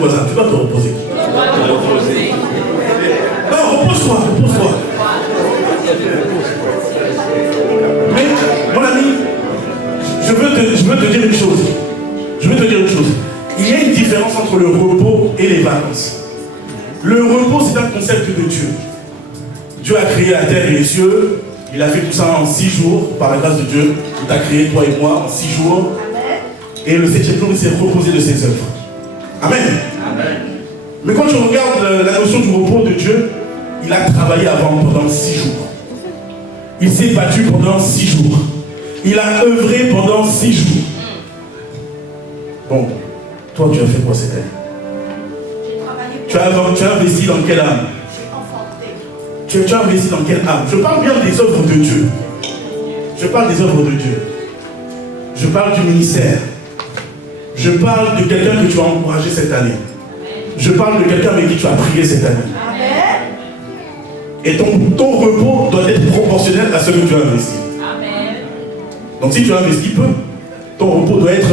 voisin, tu vas te reposer. Non, repose-toi, repose-toi. Mais, mon ami, je veux te dire une chose. Je veux te dire une chose. Il y a une différence entre le repos et les vacances. Le repos, c'est un concept de Dieu. Dieu a créé la terre et les cieux. Il a fait tout ça en 6 jours, par la grâce de Dieu. Il t'a créé, toi et moi, en 6 jours. Et le 7e jour, il s'est reposé de ses œuvres. Amen. Amen. Mais quand tu regardes la notion du repos de Dieu, il a travaillé avant pendant 6 jours. Il s'est battu pendant 6 jours. Il a œuvré pendant 6 jours. Bon, toi, tu as fait quoi cette année? Tu as investi dans quelle âme? Tu as investi dans quelle âme? Je parle bien des œuvres de Dieu. Je parle des œuvres de Dieu. Je parle du ministère. Je parle de quelqu'un que tu as encouragé cette année. Je parle de quelqu'un avec qui tu as prié cette année. Et ton repos doit être proportionnel à ce que tu as investi. Donc si tu as investi peu, ton repos doit être...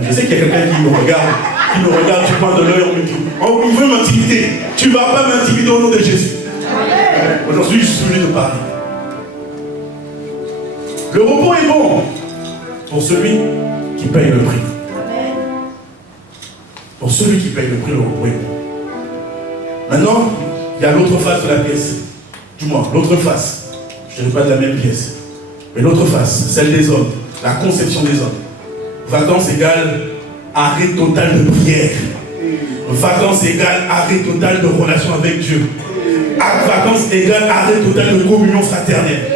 Je sais qu'il y a quelqu'un qui me regarde du coin de l'œil, on me dit, oh, il veut m'intimider. Tu ne vas pas m'intimider au nom de Jésus. Aujourd'hui, je suis venu te parler. Le repos est bon pour celui qui paye le prix. Pour celui qui paye le prix, le repos est bon. Maintenant, il y a l'autre face de la pièce. Du moins, l'autre face. Je ne dis pas de la même pièce. Mais l'autre face, celle des hommes. La conception des hommes. Vacances égale arrêt total de prière. Vacances égale arrêt total de relation avec Dieu. Vacances égale arrêt total de communion fraternelle.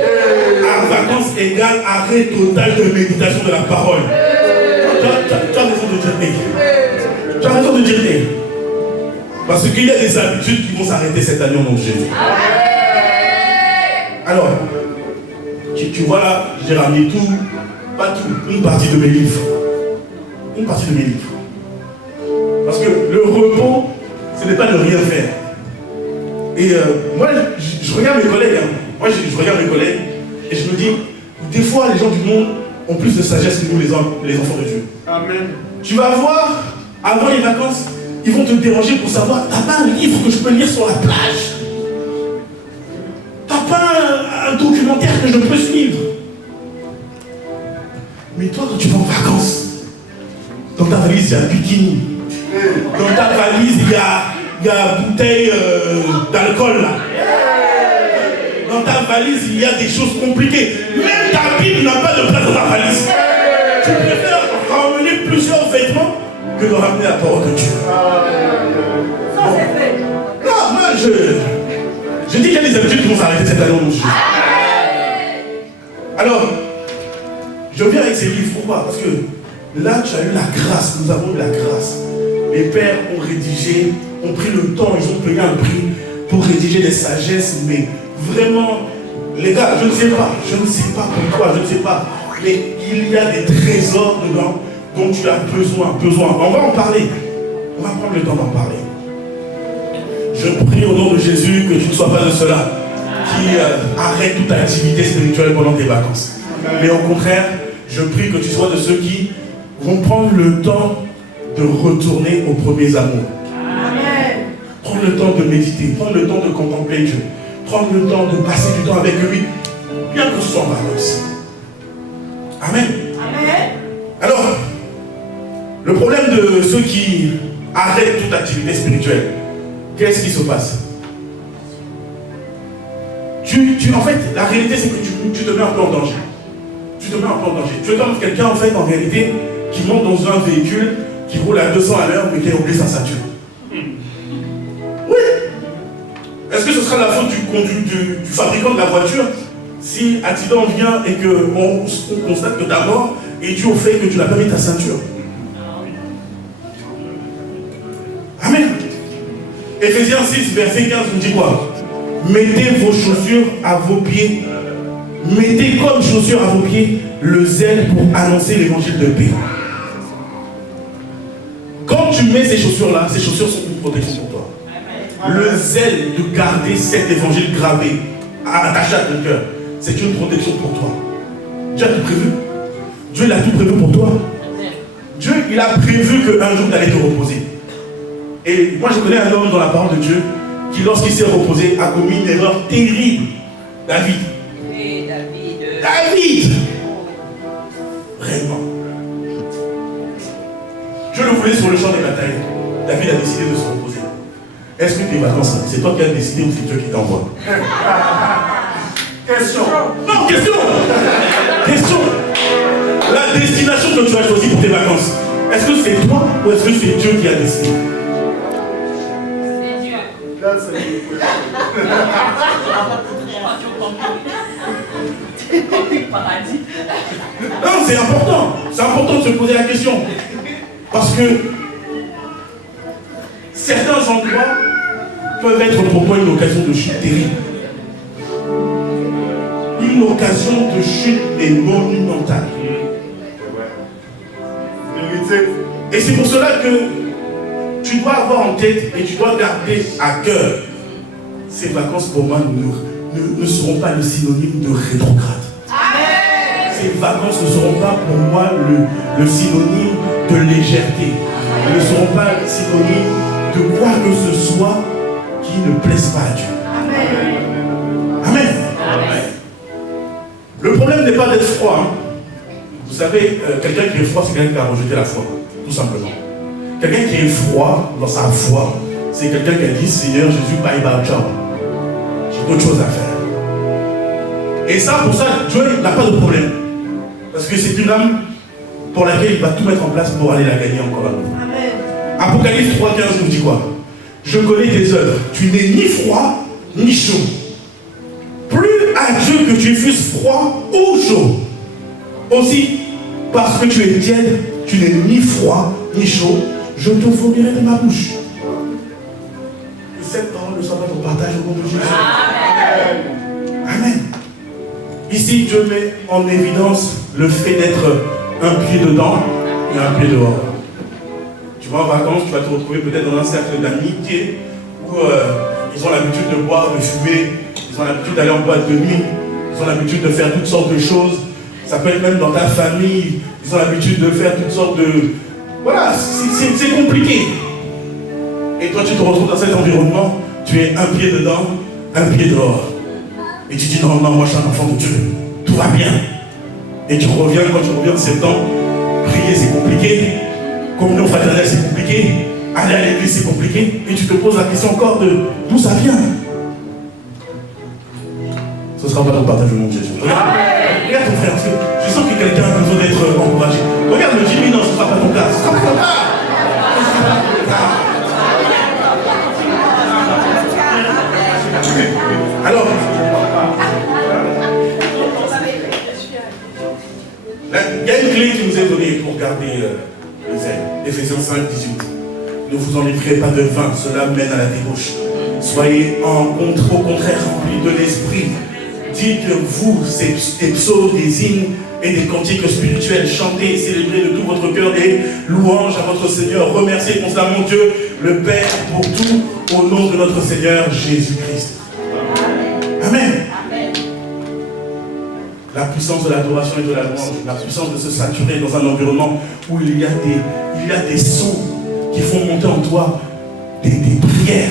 Vacances égale arrêt total de méditation de la parole. Tu as raison de dire mais. Tu as raison de dire mais. Parce qu'il y a des habitudes qui vont s'arrêter cette année au nom de Jésus. Alors, tu vois là, j'ai ramené tout, pas tout, une partie de mes livres. Une partie de mes livres. Parce que le repos, ce n'est pas de rien faire. Et moi, je regarde mes collègues. Moi, je regarde mes collègues et je me dis, des fois, les gens du monde ont plus de sagesse que nous, les enfants de Dieu. Amen. Tu vas voir, avant les vacances, ils vont te déranger pour savoir, t'as pas un livre que je peux lire sur la plage? T'as pas un documentaire que je peux suivre? Mais toi, quand tu vas en vacances, dans ta valise, il y a un bikini. Dans ta valise, il y a bouteille d'alcool là. Dans ta valise, il y a des choses compliquées. Même ta Bible n'a pas de place dans ta valise. Tu préfères ramener plusieurs vêtements que de ramener la parole de Dieu. Ça, c'est fait. Non, moi, je dis qu'il y a des habitudes qui vont s'arrêter cette année au nom de Dieu. Alors, je viens avec ces livres. Pourquoi? Parce que là, tu as eu la grâce. Nous avons eu la grâce. Les pères ont rédigé, ont pris le temps, ils ont payé un prix pour rédiger des sagesses, mais vraiment, les gars, je ne sais pas pour toi, je ne sais pas, mais il y a des trésors dedans dont tu as besoin. On va en parler. On va prendre le temps d'en parler. Je prie au nom de Jésus que tu ne sois pas de ceux-là qui arrêtent toute activité spirituelle pendant tes vacances. Mais au contraire, je prie que tu sois de ceux qui vont prendre le temps de retourner aux premiers amours. Amen. Prendre le temps de méditer, prendre le temps de contempler Dieu, prendre le temps de passer du temps avec lui, bien que ce soit en vacances. Amen. Amen. Alors, le problème de ceux qui arrêtent toute activité spirituelle, qu'est-ce qui se passe? En fait, la réalité, c'est que tu te mets un peu en danger. Tu te mets un peu en danger. Tu es comme quelqu'un, en fait, en réalité, qui monte dans un véhicule qui roule à 200 à l'heure, mais qui a oublié sa ceinture. Oui. Est-ce que ce sera la faute du fabricant de la voiture si accident vient et qu'on constate que ta mort est due au fait que tu n'as pas mis ta ceinture? Amen. Ephésiens 6, verset 15 nous dit quoi? Mettez vos chaussures à vos pieds. Mettez comme chaussures à vos pieds le zèle pour annoncer l'évangile de paix. Quand tu mets ces chaussures-là, ces chaussures sont une protection pour toi. Le zèle de garder cet évangile gravé, attaché à ton cœur, c'est une protection pour toi. Dieu a tout prévu. Dieu l'a tout prévu pour toi. Dieu, il a prévu qu'un jour tu allais te reposer. Et moi, je connais un homme dans la parole de Dieu qui, lorsqu'il s'est reposé, a commis une erreur terrible. David. Oui, David. David. Vraiment. Dieu le voulait sur le champ des batailles. David a décidé de se reposer. Est-ce que tes vacances, c'est toi qui as décidé ou c'est Dieu qui t'envoie? Question. Non, question. Question. La destination que tu as choisie pour tes vacances, est-ce que c'est toi ou est-ce que c'est Dieu qui a décidé? C'est Dieu. Non, c'est important. C'est important de se poser la question. Parce que certains endroits peuvent être pour toi une occasion de chute terrible. Une occasion de chute est monumentale. Et c'est pour cela que tu dois avoir en tête et tu dois garder à cœur ces vacances pour moi ne seront pas le synonyme de rétrograde. Ces vacances ne seront pas pour moi le synonyme de légèreté. Elles ne seront pas le synonyme de quoi que ce soit qui ne plaise pas à Dieu. Amen. Amen. Le problème n'est pas d'être froid. Hein. Vous savez, quelqu'un qui est froid, c'est quelqu'un qui a rejeté la foi, tout simplement. Quelqu'un qui est froid dans sa foi, c'est quelqu'un qui a dit Seigneur Jésus, bye bye, ciao. J'ai d'autres choses à faire. Et ça, pour ça, Dieu n'a pas de problème. Parce que c'est une âme pour laquelle il va tout mettre en place pour aller la gagner encore à nouveau. Apocalypse 3,15 nous dit quoi? Je connais tes œuvres. Tu n'es ni froid ni chaud. Plus à Dieu que tu fusses froid ou chaud. Aussi, parce que tu es tiède, tu n'es ni froid ni chaud, je te fournirai de ma bouche. Que cette parole ne soit pas ton partage au nom de Jésus. Amen. Amen. Ici, Dieu met en évidence le fait d'être un pied dedans et un pied dehors. Tu vas en vacances, tu vas te retrouver peut-être dans un cercle d'amitié où ils ont l'habitude de boire, de fumer, ils ont l'habitude d'aller en boîte de nuit, ils ont l'habitude de faire toutes sortes de choses. Ça peut être même dans ta famille, ils ont l'habitude de faire toutes sortes de... Voilà, c'est compliqué. Et toi, tu te retrouves dans cet environnement, tu es un pied dedans, un pied dehors. Et tu dis non, moi je suis un enfant de Dieu, tout va bien. Et tu reviens, quand tu reviens de septembre, prier c'est compliqué, communion fraternelle c'est compliqué, aller à l'église c'est compliqué, et tu te poses la question encore de d'où ça vient. Ce ne sera pas ton partage au nom de Jésus. Regarde ton frère, je sens que quelqu'un a besoin d'être encouragé. Regarde le Jimmy, non, ce ne sera pas ton cas. Ce sera pas ton cas. Alors, il y a une clé qui nous est donnée pour garder les ailes. Éphésiens 5, 18. Ne vous enlivrez pas de vin, cela mène à la débauche. Soyez au contraire remplis de l'esprit. Dites-vous des psaumes, des hymnes et des cantiques spirituels. Chantez et célébrez de tout votre cœur des louanges à votre Seigneur. Remerciez constamment Dieu, le Père, pour tout, au nom de notre Seigneur Jésus-Christ. Amen. La puissance de l'adoration et de la louange, la puissance de se saturer dans un environnement où il y a des sons qui font monter en toi des prières.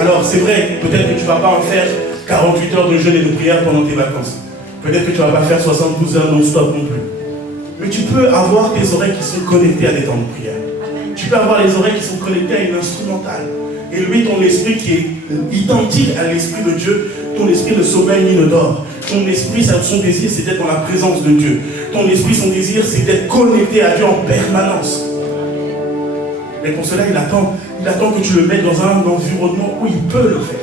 Alors c'est vrai, peut-être que tu ne vas pas en faire 48 heures de jeûne et de prière pendant tes vacances. Peut-être que tu ne vas pas faire 72 heures non-stop non plus. Mais tu peux avoir tes oreilles qui sont connectées à des temps de prière. Tu peux avoir les oreilles qui sont connectées à une instrumentale. Et lui, ton esprit qui est identique à l'esprit de Dieu, ton esprit ne sommeille ni ne dort. Ton esprit, son désir, c'est d'être dans la présence de Dieu. Ton esprit, son désir, c'est d'être connecté à Dieu en permanence. Mais pour cela, il attend que tu le mettes dans un environnement où il peut le faire.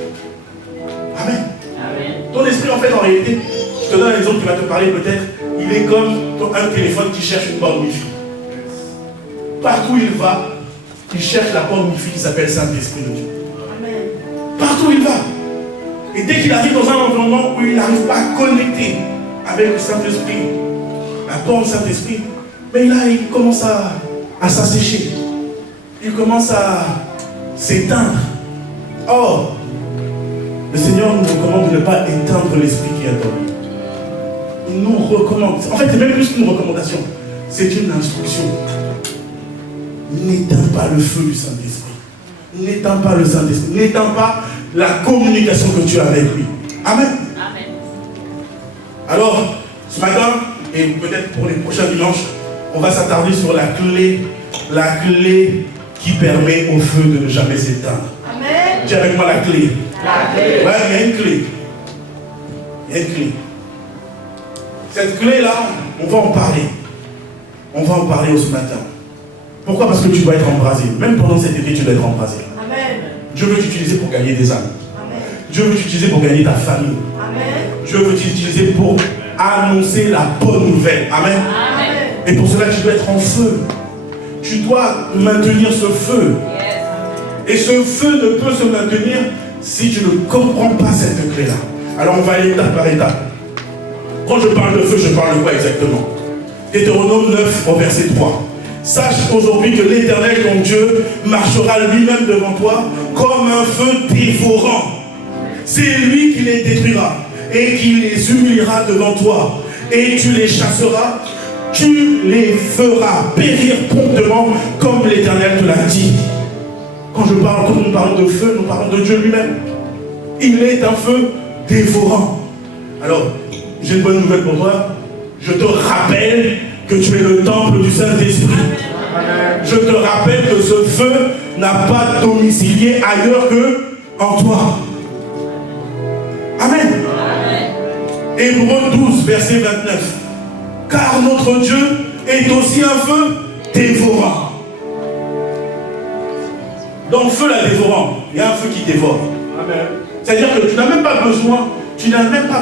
Amen. Amen. Ton esprit, en fait, en réalité, je te donne un exemple qui va te parler peut-être, il est comme un téléphone qui cherche une borne Wi-Fi. Partout où il va, il cherche la borne Wi-Fi qui s'appelle Saint-Esprit de Dieu. Amen. Partout où il va. Et dès qu'il arrive dans un environnement où il n'arrive pas à connecter avec le Saint-Esprit, la borne Saint-Esprit, mais là, il commence à s'assécher. Il commence à s'éteindre. Or, le Seigneur nous recommande de ne pas éteindre l'esprit qui est en nous. Il nous recommande. En fait, c'est même plus qu'une recommandation. c'est une instruction. N'éteins pas le feu du Saint-Esprit. N'éteins pas le Saint-Esprit. N'éteins pas la communication que tu as avec lui. Amen. Amen. Alors, ce matin, et peut-être pour les prochains dimanches, on va s'attarder sur la clé qui permet au feu de ne jamais s'éteindre. Amen. Dis avec moi la clé. La clé. Ouais, il y a une clé. Il y a une clé. Cette clé-là, on va en parler. On va en parler ce matin. Pourquoi? Parce que tu dois être embrasé. Même pendant cet été, tu dois être embrasé. Amen. Dieu veut t'utiliser pour gagner des âmes. Amen. Dieu veut t'utiliser pour gagner ta famille. Amen. Dieu veut t'utiliser pour annoncer la bonne nouvelle. Amen. Amen. Et pour cela, tu dois être en feu. Tu dois maintenir ce feu. Yes. Et ce feu ne peut se maintenir si tu ne comprends pas cette clé-là. Alors on va aller étape par étape. Quand je parle de feu, je parle de quoi exactement? Deutéronome 9 au verset 3. Sache aujourd'hui que l'Éternel, ton Dieu, marchera lui-même devant toi comme un feu dévorant. C'est lui qui les détruira et qui les humiliera devant toi. Et tu les chasseras, tu les feras périr promptement comme l'Éternel te l'a dit. Quand nous parlons de feu, nous parlons de Dieu lui-même. Il est un feu dévorant. Alors, j'ai une bonne nouvelle pour toi. Je te rappelle que tu es le temple du Saint-Esprit. Je te rappelle que ce feu n'a pas domicilié ailleurs que en toi. Amen. Hébreux 12, verset 29. Car notre Dieu est aussi un feu dévorant. Dans le feu là dévorant, il y a un feu qui dévore. Amen. C'est-à-dire que tu n'as même pas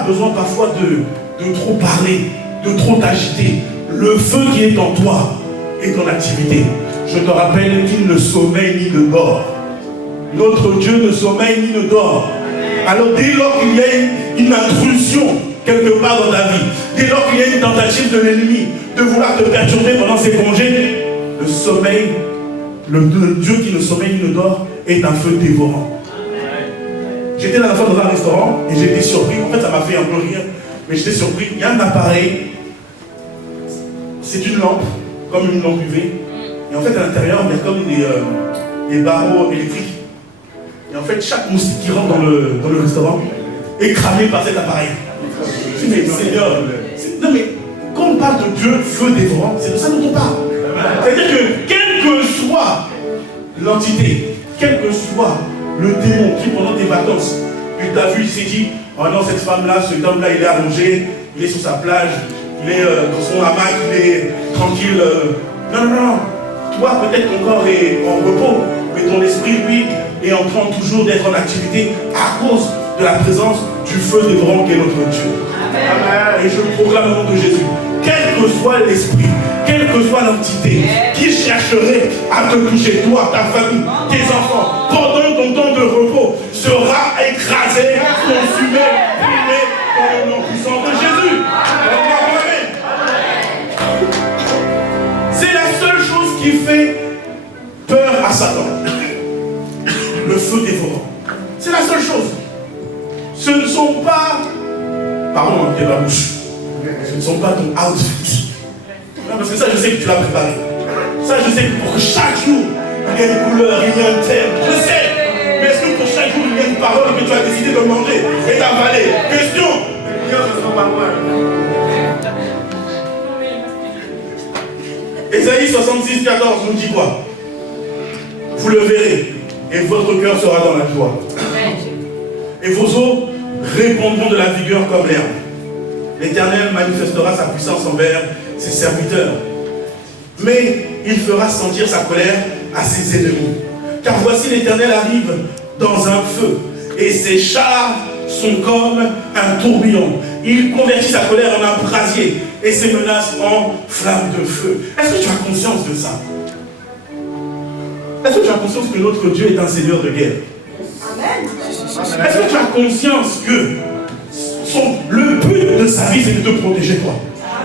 besoin parfois de trop parler, de trop t'agiter. Le feu qui est en toi est en activité. Je te rappelle qu'il ne sommeille ni ne dort. Notre Dieu ne sommeille ni ne dort. Alors dès lors qu'il y a une intrusion quelque part dans ta vie, dès lors qu'il y a une tentative de l'ennemi de vouloir te perturber pendant ses congés, le sommeil, le Dieu qui ne sommeille ni ne dort est un feu dévorant. J'étais la dernière fois dans un restaurant et j'étais surpris. En fait, ça m'a fait un peu rire, mais j'étais surpris. Il y a un appareil, c'est une lampe, comme une lampe UV. Et en fait, à l'intérieur, il y a comme des barreaux électriques. Et en fait, chaque moustique qui rentre dans le restaurant est cramé par cet appareil. Je dis, mais Seigneur, non mais, quand on parle de Dieu, feu dévorant, c'est de ça dont on parle. C'est-à-dire que, quelle que soit l'entité, quel que soit le démon qui, pendant tes vacances, il t'a vu, il s'est dit, oh non, cette femme-là, cet homme-là, il est allongé, il est sur sa plage, il est dans son hamac, il est tranquille. Non, non, non. Toi, peut-être ton corps est en repos, mais ton esprit, lui, est en train toujours d'être en activité à cause de la présence du feu dévorant qui est notre Dieu. Amen. Et je proclame au nom de Jésus, quel que soit l'esprit, quelle que soit l'entité qui chercherait à te toucher, toi, ta famille, tes enfants, pendant ton temps de repos, sera écrasé, consumé, brûlé dans le nom puissant de Jésus. Amen. C'est la seule chose qui fait peur à Satan. Le feu dévorant. C'est la seule chose. Ce ne sont pas, pardon, de la bouche, ce ne sont pas ton outfit. Non, parce que ça, je sais que tu l'as préparé. Ça, je sais que pour que chaque jour, il y ait une couleur, il y ait un thème. Je sais. Mais est-ce que pour chaque jour, il y a une parole que tu as décidé de manger et d'avaler? Question. Ésaïe 66, 14 nous dit quoi? Vous le verrez, et votre cœur sera dans la joie. Et vos os répondront de la vigueur comme l'herbe. L'Éternel manifestera sa puissance envers ses serviteurs. Mais il fera sentir sa colère à ses ennemis. Car voici l'Éternel arrive dans un feu, et ses chars sont comme un tourbillon. Il convertit sa colère en un brasier, et ses menaces en flamme de feu. Est-ce que tu as conscience de ça? Est-ce que tu as conscience que notre Dieu est un Seigneur de guerre? Amen. Est-ce que tu as conscience que le but de sa vie, c'est de te protéger toi?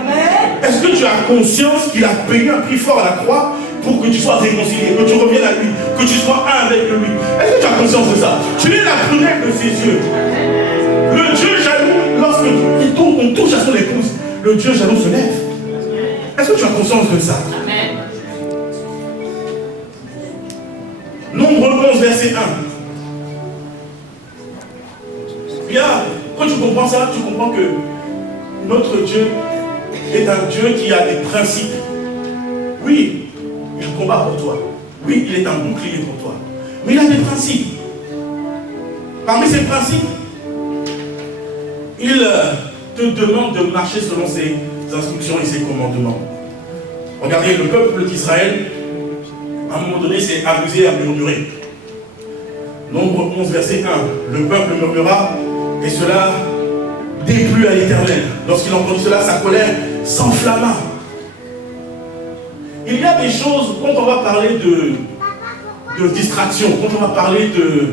Amen. Est-ce que tu as conscience qu'il a payé un prix fort à la croix pour que tu sois réconcilié, que tu reviennes à lui, que tu sois un avec lui? Est-ce que tu as conscience de ça? Tu es la prunelle de ses yeux. Le Dieu jaloux, lorsque on touche à son épouse, le Dieu jaloux se lève. Est-ce que tu as conscience de ça? Amen. Nombre 11, verset 1. Bien, quand tu comprends ça, tu comprends que notre Dieu est un Dieu qui a des principes. Oui, il combat pour toi. Oui, il est un bouclier pour toi. Mais il a des principes. Parmi ces principes, il te demande de marcher selon ses instructions et ses commandements. Regardez, le peuple d'Israël, à un moment donné, s'est amusé à murmurer. Nombre 11, verset 1. Le peuple murmura, et cela déplut à l'Éternel. Lorsqu'il entendit cela, sa colère s'enflamma. Il y a des choses, quand on va parler de distraction, quand on va parler de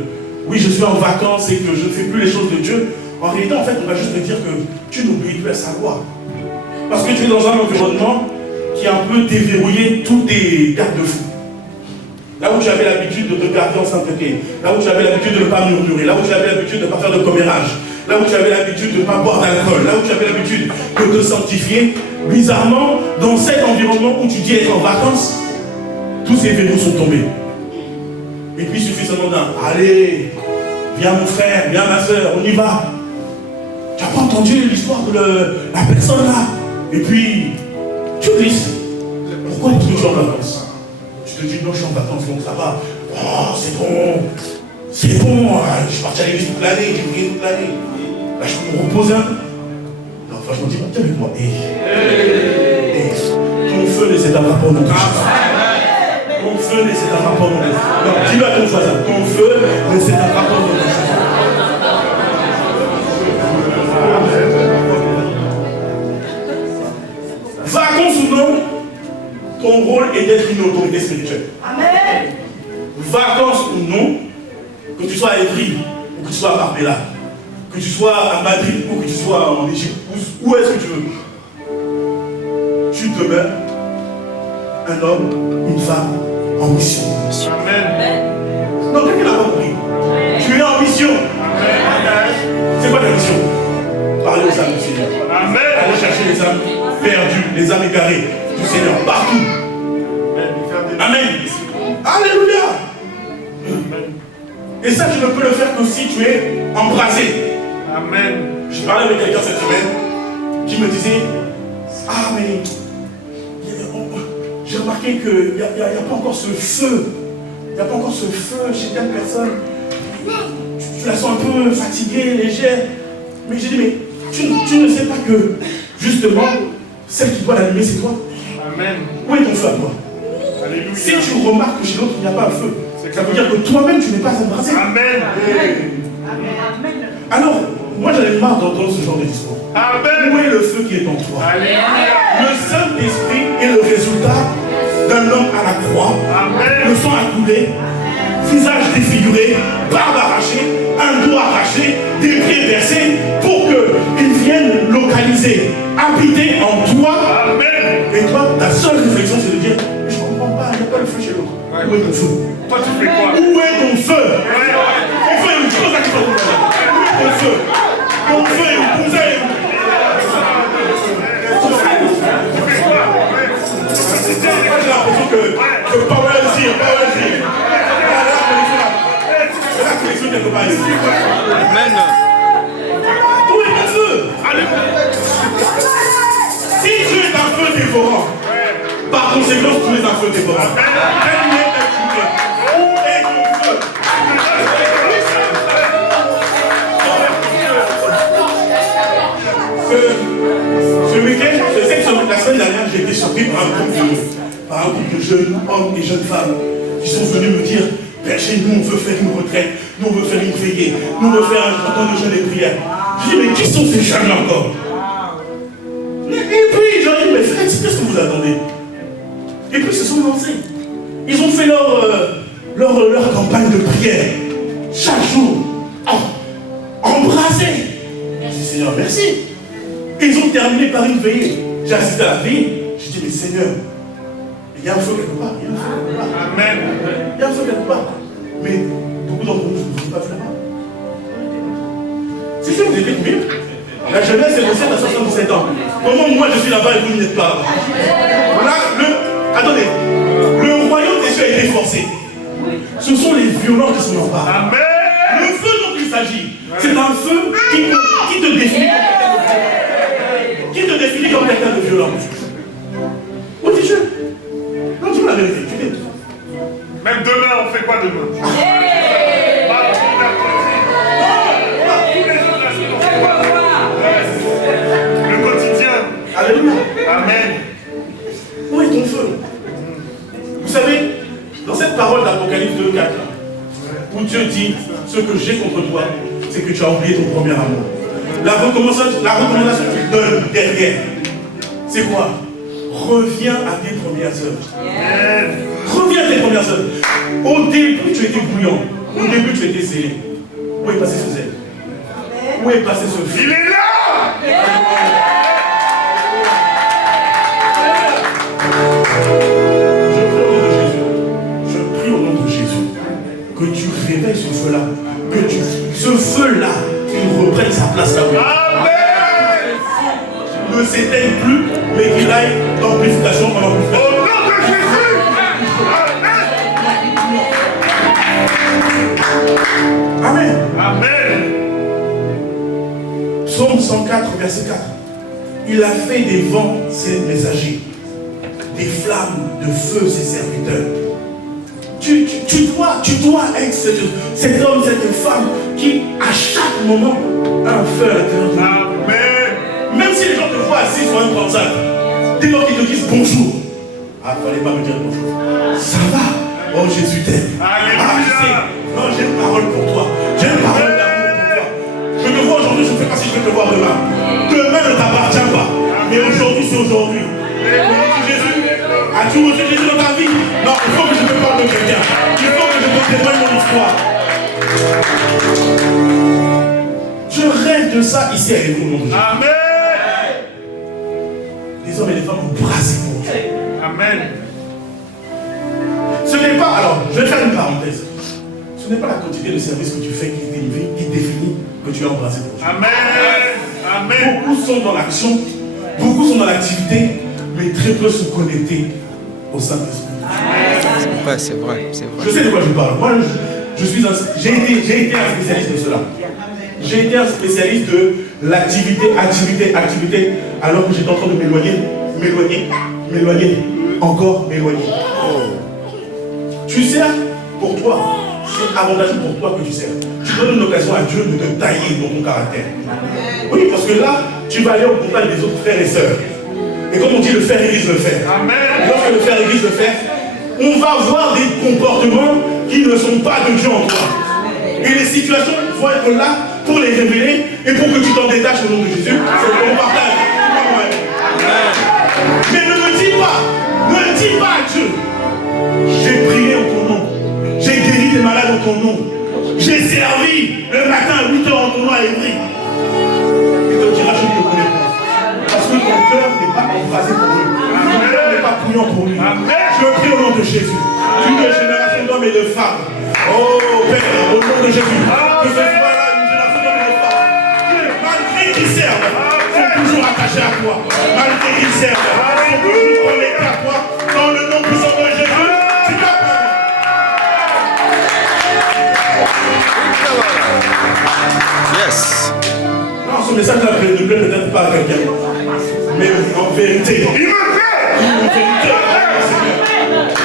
oui, je suis en vacances et que je ne fais plus les choses de Dieu, en réalité, en fait, on va juste te dire que tu n'oublies plus sa loi. Parce que tu es dans un environnement qui a un peu déverrouillé tous tes garde-fous. Là où tu avais l'habitude de te garder en sainteté, là où tu avais l'habitude de ne pas murmurer, là où tu avais l'habitude de ne pas faire de commérage, là où tu avais l'habitude de ne pas boire d'alcool, là où tu avais l'habitude de te sanctifier, bizarrement, dans cet environnement où tu dis être en vacances, tous ces verrous sont tombés. Et puis il suffit seulement d'un allez, viens mon frère, viens ma soeur, on y va. Tu n'as pas entendu l'histoire de la personne là. Et puis, tu glisses. Pourquoi est-ce que tu es en vacances? Tu te dis non, je suis en vacances, donc ça va. Oh, c'est bon. C'est bon, je suis parti à l'église toute l'année, j'ai prié toute l'année. Là, je peux me reposer un peu. Non, franchement, dis-moi, tiens avec moi. Ton feu ne s'éteindra pas au nom de Jésus. Ton feu ne s'éteindra pas au nom de Jésus. Non, dis-le à ton voisin. Ton feu ne s'éteindra pas au nom de Jésus. Vacances ou non, ton rôle est d'être une autorité spirituelle. Amen. Vacances ou non, que tu sois à Évry, ou que tu sois à Marbella, que tu sois à Madrid, ou que tu sois en Égypte, où est-ce que tu veux, tu demeures un homme, une femme en mission. Amen. Non, quelqu'un n'a pas compris. Tu es en mission. C'est quoi ta mission? Parler aux âmes du Seigneur. Aller chercher les âmes perdues, les âmes égarées du Seigneur, partout. Amen. Alléluia. Et ça, tu ne peux le faire que si tu es embrasé. Amen. Je parlais avec quelqu'un cette semaine qui me disait ah, mais j'ai remarqué qu'il n'y a pas encore ce feu. Il n'y a pas encore ce feu chez telle personne. Tu la sens un peu fatiguée, légère. Mais j'ai dit, mais tu ne sais pas que, justement, celle qui doit l'allumer, c'est toi. Amen. Où est ton feu à toi? Alléluia. Si tu remarques que chez l'autre, il n'y a pas un feu, ça veut dire que toi-même, tu n'es pas embrasé. Amen. Amen. Alors, moi, j'en ai marre d'entendre ce genre de discours. Amen. Où est le feu qui est en toi? Alléluia. Le Saint-Esprit est le résultat d'un homme à la croix. Amen. Le sang a coulé, visage défiguré, barbe arrachée, un doigt arraché, des pieds versés, pour qu'il vienne localiser, habiter en toi. Amen. Et toi, ta seule réflexion, c'est de dire, mais je ne comprends pas, il n'y a pas le feu chez l'autre. Ouais. Où est ton feu? Toi, tu fais quoi? Où est ton feu? Ouais. Ton feu, il me pose la question. Où est ton feu? Ton feu, il me pose la question. Moi, j'ai l'impression que pas agir. C'est la connexion quelque part ici. Amen. Où est ton feu? Si tu es un feu dévorant, par conséquent, tu es un feu dévorant. Où est ton feu? Ce week-end, je sais que la semaine dernière, j'ai été surpris par un groupe de jeunes hommes et jeunes femmes qui sont venus me dire, Père, chez nous, on veut faire une retraite, nous, on veut faire une veillée, nous, on veut faire un temps de jeûne et prière. Je dis, mais qui sont ces jeunes encore? Et puis, j'en dis, mais frère, qu'est-ce que vous attendez? Et puis, ils se sont lancés. Ils ont fait leur campagne de prière, chaque jour, embrassés. Merci Seigneur, merci. Et ils ont terminé par une veillée. J'ai assisté à la veillée. J'ai dit, mais Seigneur, il y a un feu quelque part. Amen. Il y a un feu quelque part. Mais beaucoup d'entre nous, je ne vous pas vu là-bas. C'est sûr, vous êtes mieux. La jeunesse est de 7 à 77 ans. Comment moi je suis là-bas et vous n'y êtes pas là-bas? violent qui s'en empare. Amen. Le feu dont il s'agit, c'est un feu qui te définit. Qui te définit comme quelqu'un de violent. Où es-tu? Non, dis-moi la vérité. Tu t'es. Même demain, on fait quoi demain? Le quotidien. Alléluia. Amen. Où est ton feu? Vous savez, dans cette parole d'Apocalypse 2:4, où Dieu dit, ce que j'ai contre toi, c'est que tu as oublié ton premier amour. La recommandation qu'il donne derrière, c'est quoi? Reviens à tes premières œuvres. Reviens à tes premières œuvres. Au début, tu étais bouillant. Au début, tu étais zélé. Où est passé ce zèle? Où est passé ce feu? Il est là. Je prie au nom de Jésus que tu réveilles ce feu-là. Ce feu-là, qu'il reprenne sa place là-haut. Amen. Ne s'éteigne plus, mais qu'il aille d'amplification en amplification. Au nom de Jésus. Amen. Amen. Amen. Psaume 104, verset 4. Il a fait des vents ses messagers, des flammes de feu ses serviteurs. Tu dois être cet homme, cette femme qui, à chaque moment, a un feu à l'intérieur de lui. Amen. Même si les gens te voient assis sur un transat, dès lors qu'ils te disent bonjour, ah, il ne fallait pas me dire bonjour. Ça va? Oh, Jésus t'aime. Alléluia. Ah, tu sais, non, j'ai une parole pour toi. J'ai une parole d'amour pour toi. Je te vois aujourd'hui, je ne sais pas si je vais te voir demain. Demain ne t'appartient pas. Mais aujourd'hui, c'est aujourd'hui. Jésus, as-tu reçu Jésus dans ta vie? Non, il faut que je te parle de quelqu'un. Il faut que je te témoigne mon histoire. Je rêve de ça ici avec vous, mon Dieu. Amen. Les hommes et les femmes ont brassé pour Dieu. Amen. Ce n'est pas, alors, je vais faire une parenthèse. Ce n'est pas la quantité de service que tu fais qui définit que tu es embrassé pour Dieu. Amen. Amen. Beaucoup sont dans l'action, beaucoup sont dans l'activité, mais très peu sont connectés au Saint-Esprit. C'est vrai. Je sais de quoi je parle. Moi, j'ai été un spécialiste de cela. J'ai été un spécialiste de l'activité, activité, alors que j'étais en train de m'éloigner, encore m'éloigner. Tu sers pour toi. C'est avantageux pour toi que tu sers. Tu donnes une occasion à Dieu de te tailler dans ton caractère. Oui, parce que là, tu vas aller au contact des autres frères et sœurs. Et comme on dit, le fer aiguise le fer. Amen. Lorsque le fer aiguise le fer, on va voir des comportements qui ne sont pas de Dieu en toi. Et les situations vont être là pour les révéler et pour que tu t'en détaches au nom de Jésus. C'est le partage. Mais ne dis pas à Dieu, j'ai prié en ton nom, j'ai guéri des malades en ton nom, j'ai servi le matin à 8h en ton nom à Évry. Il te dira, je ne te connais pas. Parce que ton cœur n'est pas embrasé pour lui. Ton cœur n'est pas bouillant pour lui. Je prie au nom de Jésus. Une génération d'hommes et de femmes. Oh Père, au nom de Jésus. Que ce soit là une génération d'hommes et de femmes qui, malgré qu'ils servent, sont toujours attachés à toi. Malgré qu'ils servent, sont toujours connectés à toi. Dans le nom puissant de Jésus. Tu dois parler. Yes. Non, ce message-là ne plaît peut-être pas à quelqu'un. Mais en vérité. Il me fait.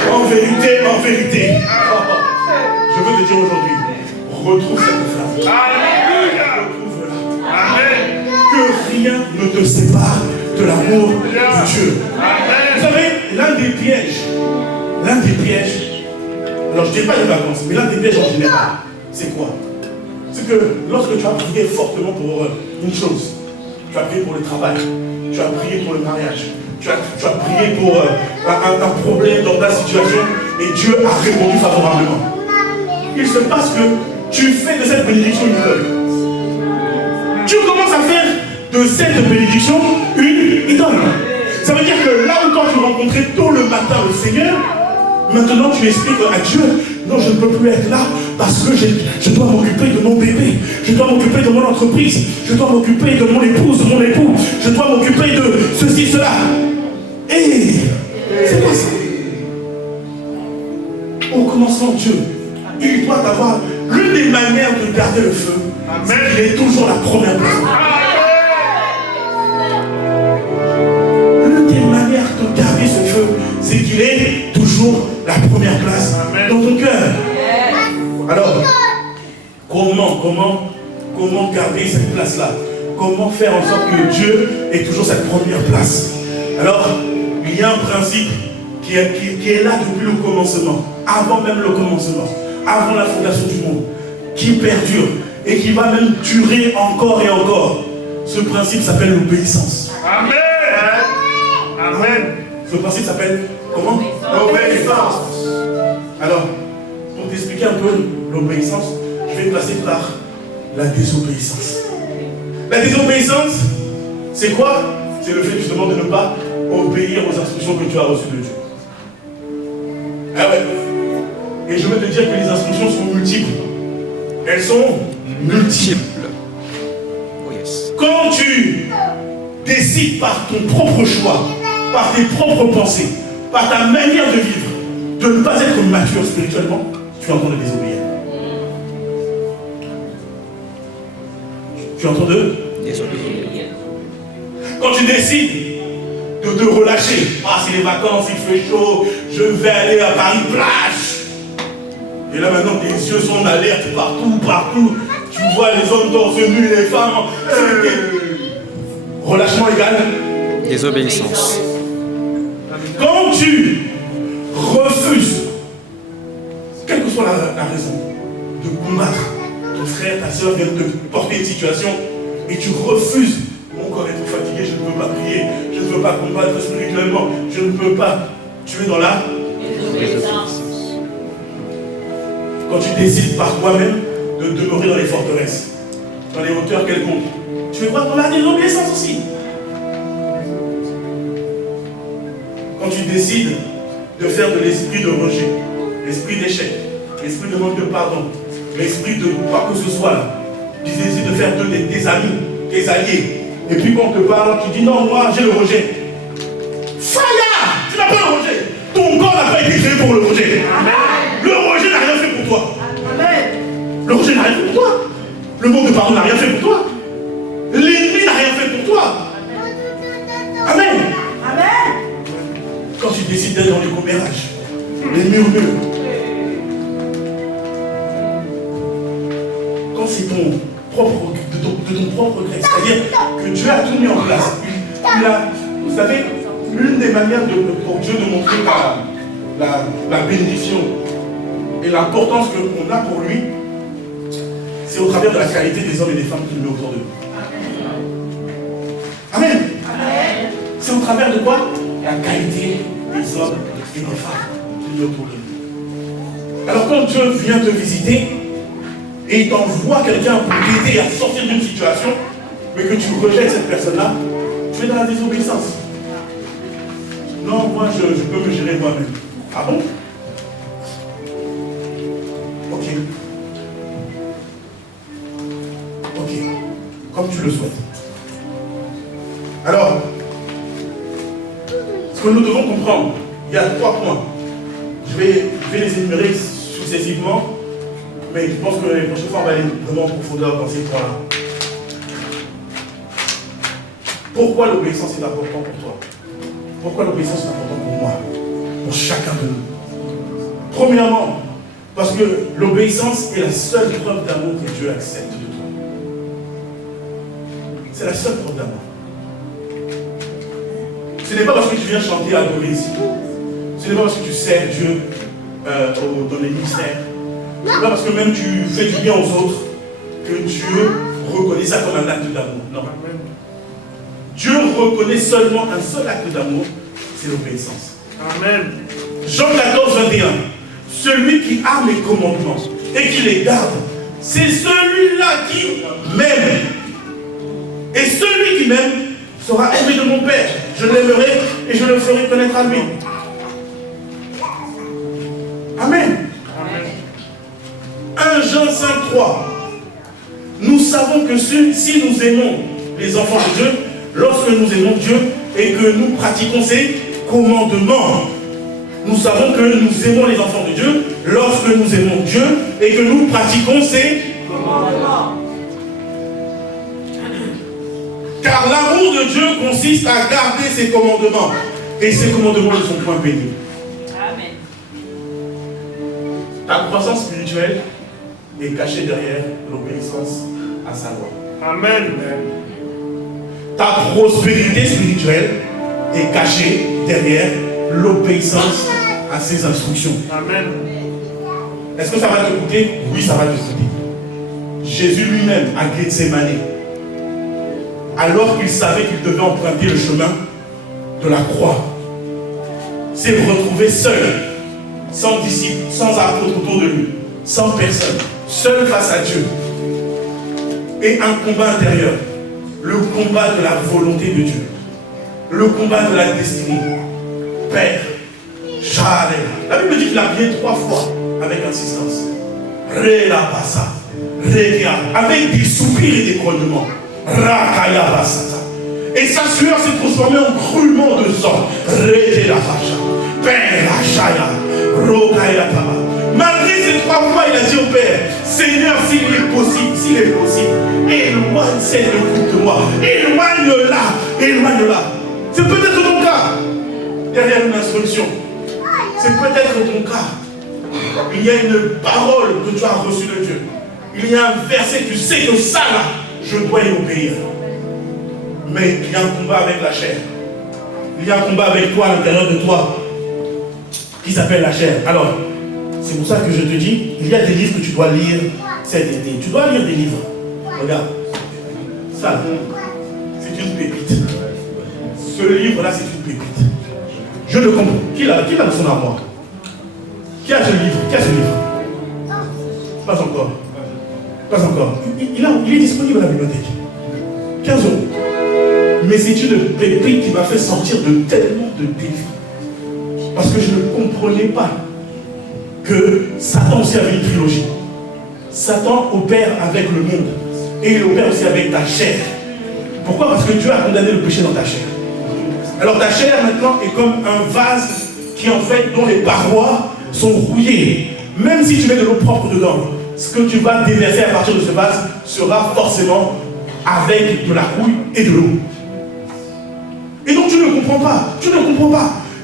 En vérité. Je veux te dire aujourd'hui, retrouve cette flamme. Alléluia. Retrouve-la. Amen. Que rien ne te sépare de l'amour de Dieu. Vous Amen. savez, l'un des pièges, alors je ne dis pas les vacances, mais l'un des pièges en général, c'est quoi? C'est que lorsque tu as prié fortement pour une chose, tu as prié pour le travail, tu as prié pour le mariage, tu as prié pour un problème dans ta situation et Dieu a répondu favorablement. Il se passe que tu fais de cette bénédiction une idole. Tu commences à faire de cette bénédiction une idole. Ça veut dire que là où toi tu rencontrais tôt le matin le Seigneur, maintenant tu expliques à Dieu, non, je ne peux plus être là parce que je dois m'occuper de mon bébé, je dois m'occuper de mon entreprise, je dois m'occuper de mon épouse, de mon époux, je dois m'occuper de ceci, cela. Et c'est quoi ça? Au commencement, Dieu il doit avoir l'une des manières de garder le feu. Amen. Il est toujours la première place. L'une des manières de garder ce feu, c'est qu'il est toujours la première place dans ton cœur. Alors, comment garder cette place-là? Comment faire en sorte que Dieu ait toujours cette première place? Alors, il y a un principe qui est là depuis le commencement, avant même le commencement, avant la fondation du monde, qui perdure et qui va même durer encore et encore. Ce principe s'appelle l'obéissance. Amen. Amen. Ce principe s'appelle comment? L'obéissance. Alors, pour t'expliquer un peu l'obéissance, je vais passer par la désobéissance. La désobéissance, c'est quoi? C'est le fait justement de ne pas obéir aux instructions que tu as reçues de Dieu. Ah ouais. Et je veux te dire que les instructions sont multiples. Elles sont multiples. Oh yes. Quand tu décides par ton propre choix, par tes propres pensées, par ta manière de vivre, de ne pas être mature spirituellement, tu es en train de désobéir. Tu es en train de Désobéir. Quand tu décides de te relâcher, ah c'est les vacances, il fait chaud, je vais aller à Paris plage. Et là maintenant tes yeux sont en alerte partout. Tu vois les hommes torse nu, les femmes. Relâchement égal Désobéissance. quand tu refuses, quelle que soit la raison, de combattre ton frère, ta soeur vient de porter une situation et tu refuses. Mon corps est trop fatigué, je ne peux pas prier, je ne veux pas combattre spirituellement, je ne peux pas. Tu es dans la Désobéissance. Quand tu décides par toi-même de demeurer dans les forteresses, dans les hauteurs quelconques, tu es dans la désobéissance aussi. Quand tu décides de faire de l'esprit de rejet, l'esprit d'échec, l'esprit de manque de pardon, l'esprit de quoi que ce soit là, tu décides de faire des amis, des alliés, et puis quand on te parle, tu dis non, moi j'ai le rejet. Fire! Tu n'as pas le rejet. Ton corps n'a pas été créé pour le rejet. Le rejet n'a rien fait pour toi. Le rejet n'a rien fait pour toi. Le manque de pardon n'a rien fait pour toi. L'ennemi n'a rien fait pour toi. Amen. Quand tu décides d'être dans les commérages, les murmures, quand c'est ton propre, de ton propre gré, c'est-à-dire que Dieu a tout mis en place. Vous savez, l'une des manières pour Dieu de montrer la bénédiction et l'importance qu'on a pour lui, c'est au travers de la qualité des hommes et des femmes qu'il met autour de nous. Amen. C'est au travers de quoi? La qualité des hommes et des femmes qu'il met autour de nous. Alors quand Dieu vient te visiter et il t'envoie quelqu'un pour t'aider à sortir d'une situation, mais que tu rejettes cette personne-là, tu es dans la désobéissance. Non, moi je peux me gérer moi-même. Ah bon? Ok. Comme tu le souhaites. Alors, ce que nous devons comprendre, il y a 3 points. Je vais les énumérer successivement, mais je pense que les prochaines fois, on va aller vraiment en profondeur dans ces points-là. Pourquoi l'obéissance est importante pour toi? Pourquoi l'obéissance est importante pour moi? Pour chacun de nous. Premièrement, parce que l'obéissance est la seule preuve d'amour que Dieu accepte de toi. C'est la seule preuve d'amour. Ce n'est pas parce que tu viens chanter à adorer ici. Ce n'est pas parce que tu sers Dieu dans les ministères. Ce n'est pas parce que même tu fais du bien aux autres que Dieu reconnaît ça comme un acte d'amour. Non. Dieu reconnaît seulement un seul acte d'amour, c'est l'obéissance. Amen. Jean 14, 21. Celui qui a mes commandements et qui les garde, c'est celui-là qui m'aime. Et celui qui m'aime sera aimé de mon Père. Je l'aimerai et je le ferai connaître à lui. Amen. 1 Jean 5, 3. Nous savons que si nous aimons les enfants de Dieu, lorsque nous aimons Dieu et que nous pratiquons ses commandements, nous savons que nous aimons les enfants de Dieu lorsque nous aimons Dieu et que nous pratiquons ces Commandements. Car l'amour de Dieu consiste à garder ses commandements. Et ces commandements ne sont point pénibles. Amen. Ta croissance spirituelle est cachée derrière l'obéissance à sa loi. Amen. Ta prospérité spirituelle est cachée derrière l'obéissance à ses instructions. Amen. Est-ce que ça va te coûter? Oui, ça va te coûter. Jésus lui-même, à Gethsémani, alors qu'il savait qu'il devait emprunter le chemin de la croix, s'est retrouvé seul, sans disciples, sans apôtres autour de lui, sans personne, seul face à Dieu. Et un combat intérieur, le combat de la volonté de Dieu, le combat de la destinée. Père, Jalel. La Bible dit qu'il a prié 3 fois avec insistance. Ré la passa, Réa, avec des soupirs et des grognements. Rakaya basata. Et sa sueur s'est transformée en croulement de sang. Ré la pacha, Père la chaya, Rokaya taba. Malgré ces 3 fois, il a dit au Père, Seigneur, s'il est possible, éloigne cette coupe de moi. Éloigne-la. C'est peut-être ton cas. Derrière une instruction, c'est peut-être ton cas. Il y a une parole que tu as reçue de Dieu. Il y a un verset, tu sais que ça là, je dois y obéir. Mais il y a un combat avec la chair. Il y a un combat avec toi à l'intérieur de toi qui s'appelle la chair. Alors, c'est pour ça que je te dis, il y a des livres que tu dois lire cet été. Tu dois lire des livres. Regarde. Ça, c'est une pépite. Ce livre-là, c'est une pépite. Je ne comprends. Qui l'a dans son armoire? Qui a ce livre? Pas encore. Il est disponible à la bibliothèque. 15 €. Mais c'est une pépite qui m'a fait sortir de tellement de défis. Parce que je ne comprenais pas que Satan aussi avait une trilogie. Satan opère avec le monde. Et il opère aussi avec ta chair. Pourquoi? Parce que Dieu a condamné le péché dans ta chair. Alors ta chair maintenant est comme un vase qui en fait, dont les parois sont rouillées. Même si tu mets de l'eau propre dedans, ce que tu vas déverser à partir de ce vase sera forcément avec de la rouille et de l'eau. Et donc tu ne comprends pas.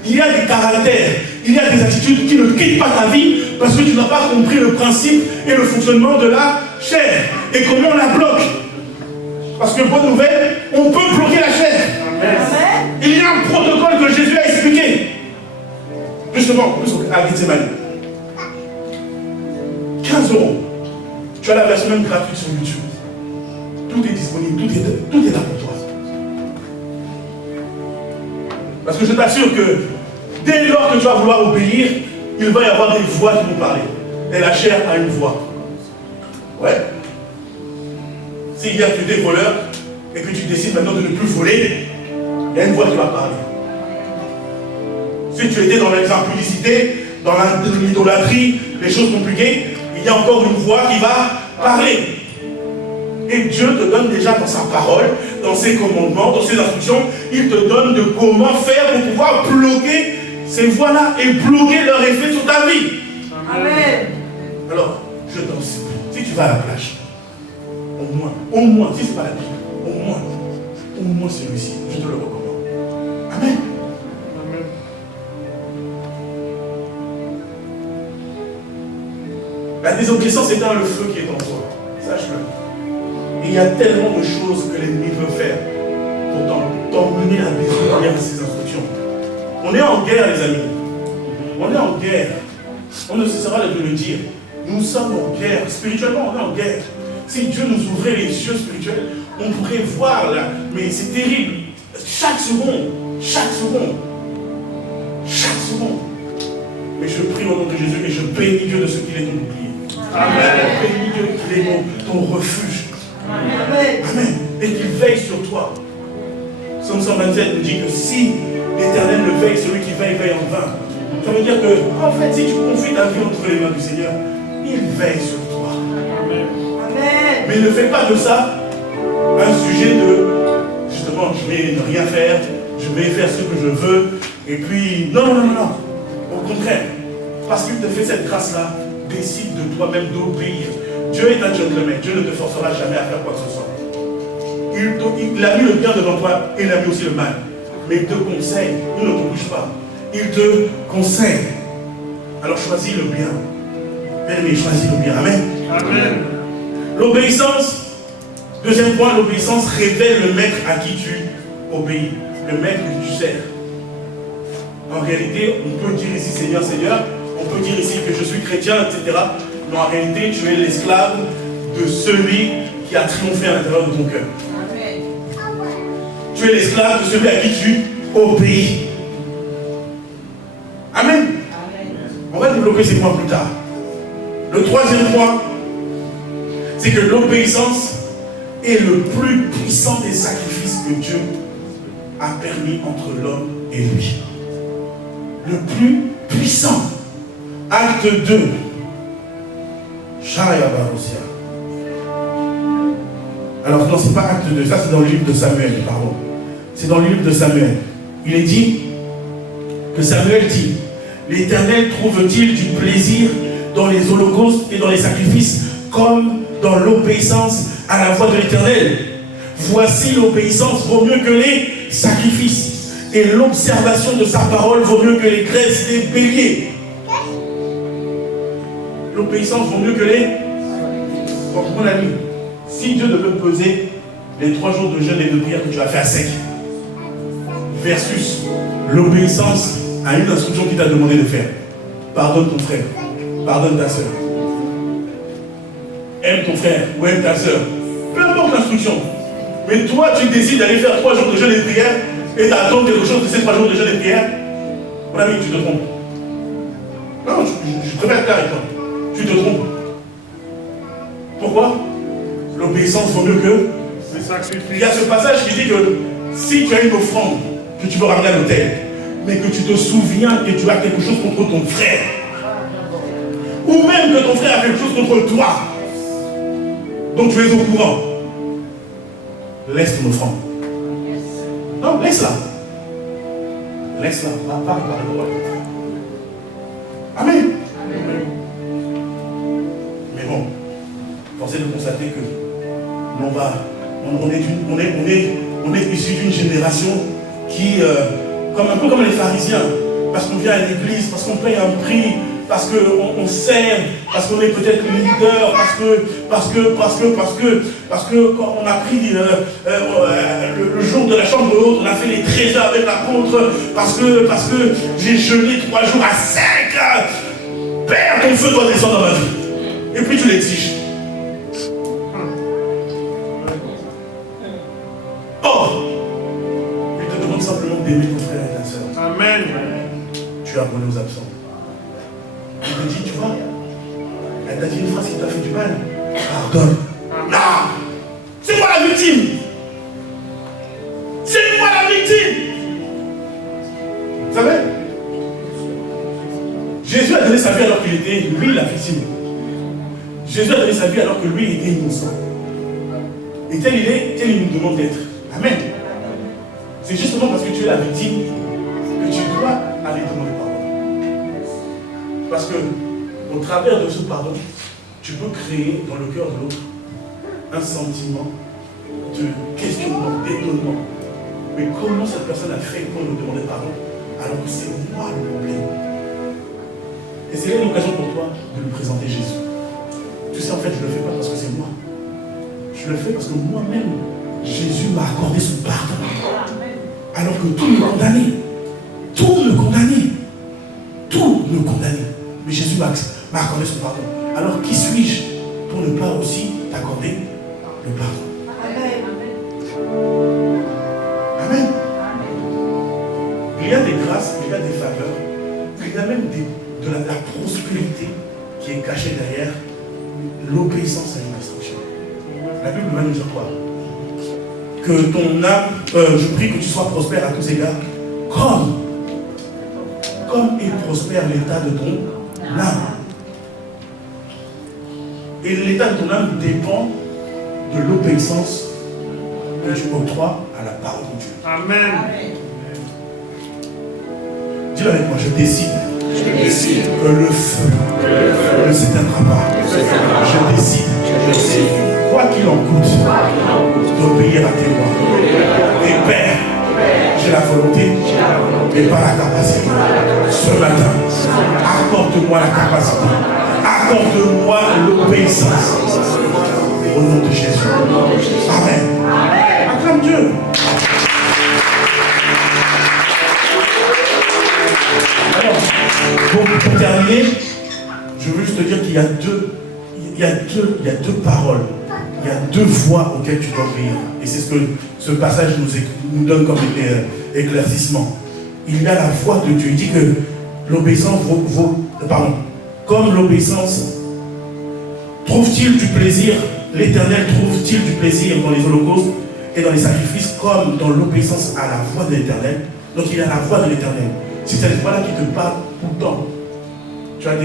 Il y a des caractères, il y a des attitudes qui ne quittent pas ta vie parce que tu n'as pas compris le principe et le fonctionnement de la chair. Et comment on la bloque? Parce que bonne nouvelle, on peut bloquer la chair. Amen. Il y a un protocole que Jésus a expliqué. Justement, à Gethsémani. 15 €. Tu as la version même gratuite sur YouTube. Tout est disponible, tout est là pour toi. Parce que je t'assure que dès lors que tu vas vouloir obéir, il va y avoir des voix qui vont parler. Et la chair a une voix. Ouais. Si hier tu étais voleur et que tu décides maintenant de ne plus voler, il y a une voix qui va parler. Si tu étais dans l'impudicité, dans l'idolâtrie, les choses compliquées, il y a encore une voix qui va parler. Et Dieu te donne déjà dans sa parole, dans ses commandements, dans ses instructions, il te donne de comment faire pour pouvoir bloquer ces voix-là et bloquer leur effet sur ta vie. Amen. Alors, je t'en supplie, si tu vas à la plage, au moins, si ce n'est pas la Bible, au moins celui-ci, je te le recommande. Amen. La désobéissance éteint le feu qui est en toi. Sache-le. Et il y a tellement de choses que l'ennemi veut faire pour t'emmener à désobéir à ses instructions. On est en guerre, les amis. On est en guerre. On ne cessera de le dire. Nous sommes en guerre. Spirituellement, on est en guerre. Si Dieu nous ouvrait les yeux spirituels, on pourrait voir là. Mais c'est terrible. Chaque seconde. Mais je prie au nom de Jésus et je bénis Dieu de ce qu'il est ton bouclier. Amen. Je bénis Dieu qu'il est ton refuge. Amen. Et qu'il veille sur toi. Psaume 127 nous dit que si l'Éternel le veille, celui qui veille, veille en vain. Ça veut dire que, en fait, si tu confies ta vie entre les mains du Seigneur, il veille sur toi. Amen. Mais ne fais pas de ça un sujet de, justement, je vais ne rien faire, je vais faire ce que je veux, et puis, non. Au contraire, parce qu'il te fait cette grâce-là, décide de toi-même d'obéir. Dieu est un gentleman. Dieu ne te forcera jamais à faire quoi que ce soit. Il a mis le bien devant toi et il a mis aussi le mal. Mais il te conseille. Il ne te bouge pas. Il te conseille. Alors choisis le bien. Bien-aimé, choisis le bien. Amen. Amen. L'obéissance. Deuxième point, l'obéissance révèle le maître à qui tu obéis. Le maître que tu sers. En réalité, on peut dire ici Seigneur, Seigneur. On peut dire ici que je suis chrétien, etc. Mais en réalité, tu es l'esclave de celui qui a triomphé à l'intérieur de ton cœur. Amen. Tu es l'esclave de celui à qui tu obéis. Amen. Amen. On va développer ces points plus tard. Le troisième point, c'est que l'obéissance est le plus puissant des sacrifices que Dieu a permis entre l'homme et lui. Le plus puissant. Acte 2. Shaya Barosia. Alors non, c'est pas acte 2, ça c'est dans le livre de Samuel, pardon. C'est dans le livre de Samuel. Il est dit que Samuel dit, l'Éternel trouve-t-il du plaisir dans les holocaustes et dans les sacrifices comme dans l'obéissance à la voix de l'Éternel? Voici l'obéissance vaut mieux que les sacrifices et l'observation de sa parole vaut mieux que les graisses des béliers. L'obéissance vaut mieux que les... Donc mon ami, si Dieu devait peser les 3 jours de jeûne et de prière que tu as fait à sec versus l'obéissance à une instruction qu'il t'a demandé de faire, pardonne ton frère, pardonne ta soeur, aime ton frère ou aime ta soeur, peu importe l'instruction, mais toi tu décides d'aller faire 3 jours de jeûne et de prière et d'attendre quelque chose de ces 3 jours de jeûne et de prière, mon ami, tu te trompes. Non, je préfère être clair avec toi. Tu te trompes. Pourquoi? L'obéissance vaut mieux que... Il y a ce passage qui dit que si tu as une offrande que tu veux ramener à l'autel, mais que tu te souviens que tu as quelque chose contre ton frère, ou même que ton frère a quelque chose contre toi, donc tu es au courant, laisse ton offrande. Non, laisse-la. Laisse-la. Va réparer le roi. Amen. Mais bon, force est de constater que on est issu d'une génération qui, un peu comme les pharisiens, parce qu'on vient à l'église, parce qu'on paye un prix, parce qu'on sert, parce qu'on est peut-être leader, parce que quand on a pris le jour de la chambre haute, on a fait les trésors avec l'apôtre, parce que j'ai jeûné 3 jours à 5. Père, ton feu doit descendre dans ma vie. Et puis tu l'exiges. Or, il te demande simplement d'aimer ton frère et ta soeur. Amen. Tu as abonné aux absents. Il te dit, tu vois, elle t'a dit une phrase qui t'a fait du mal. Pardonne. Non! C'est moi la victime! C'est moi la victime! Vous savez? Jésus a donné sa vie alors qu'il était, lui, la victime. Jésus a donné sa vie alors que lui était innocent. Et tel il est, tel il nous demande d'être. Amen. C'est justement parce que tu es la victime que tu dois aller demander pardon. Parce que, au travers de ce pardon, tu peux créer dans le cœur de l'autre un sentiment de questionnement, d'étonnement. Mais comment cette personne a fait pour nous demander pardon alors que c'est moi le problème? Et c'est là l'occasion pour toi de lui présenter Jésus. Tu sais, en fait, je ne le fais pas parce que c'est moi. Je le fais parce que moi-même, Jésus m'a accordé son pardon. Alors que tout me condamnait. Tout me condamnait. Tout me condamnait. Mais Jésus m'a accordé son pardon. Alors qui suis-je pour ne pas aussi t'accorder le pardon? Amen. Il y a des grâces, il y a des faveurs, il y a même de la prospérité qui est cachée derrière l'obéissance à une instruction. La Bible va nous dire quoi? Que ton âme, je prie que tu sois prospère à tous égards, comme est prospère l'état de ton âme. Et l'état de ton âme dépend de l'obéissance que tu octroies à la parole de Dieu. Amen. Dis-le avec moi, je décide que le feu ne s'éteindra pas. Je décide, quoi qu'il en coûte, d'obéir à tes lois. Et Père, j'ai la volonté, mais pas la capacité. Ce matin, accorde-moi la capacité. Accorde-moi l'obéissance. Au nom de Jésus. Amen. Acclame Dieu. Alors, pour terminer, je veux juste te dire qu'il y a deux paroles. Il y a deux voies auxquelles tu dois obéir. Et c'est ce que ce passage nous donne comme éclaircissement. Il y a la voix de Dieu. Il dit que l'obéissance comme l'obéissance, trouve-t-il du plaisir, l'Éternel trouve-t-il du plaisir dans les holocaustes et dans les sacrifices comme dans l'obéissance à la voix de l'Éternel. Donc il y a la voix de l'Éternel. C'est cette voix-là qui te parle tout le temps. Tu as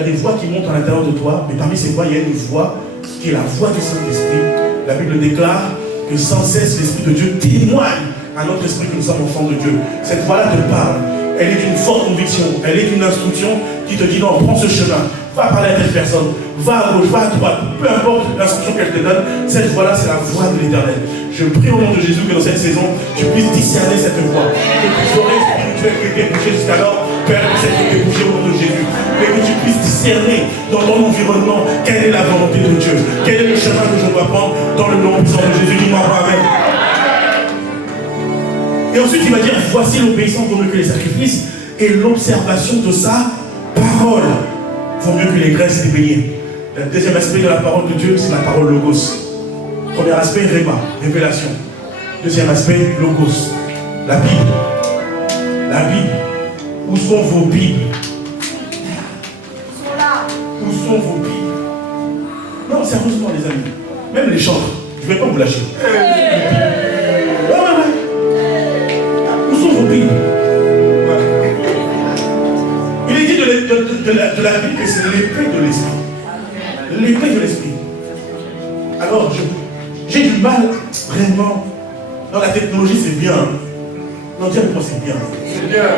des voix qui montent à l'intérieur de toi, mais parmi ces voix, il y a une voix qui est la voix du Saint-Esprit. La Bible déclare que sans cesse l'Esprit de Dieu témoigne à notre esprit que nous sommes enfants de Dieu. Cette voix-là te parle. Elle est d'une forte conviction. Elle est une instruction qui te dit non, prends ce chemin. Va parler à telle personne. Va à gauche, va à droite. Peu importe l'instruction qu'elle te donne, cette voix-là, c'est la voix de l'Éternel. Je prie au nom de Jésus que dans cette saison, tu puisses discerner cette voix. Que tes oreilles spirituelles qui étaient bouchées jusqu'alors, Père, puissent être débouchées au nom de Jésus. Mais que tu puisses discerner dans ton environnement quelle est la volonté de Dieu. Quel est le chemin que je dois prendre dans le nom puissant de Jésus. Dis-moi Amen. Et ensuite, il va dire, voici l'obéissance vaut mieux que les sacrifices et l'observation de sa parole vaut mieux que les graisses des beignets. Le deuxième aspect de la parole de Dieu, c'est la parole logos. Premier aspect, réma, révélation. Deuxième aspect, logos. La Bible. La Bible. Où sont vos Bibles? Où sont vos Bibles? Non, sérieusement les amis. Même les chantres, je ne vais pas vous lâcher. Où sont vos Bibles? Il est dit de la Bible que c'est l'épée de l'esprit. L'épée de l'esprit. Alors, j'ai du mal, vraiment. Dans la technologie, c'est bien. Non, dis moi c'est bien. C'est bien.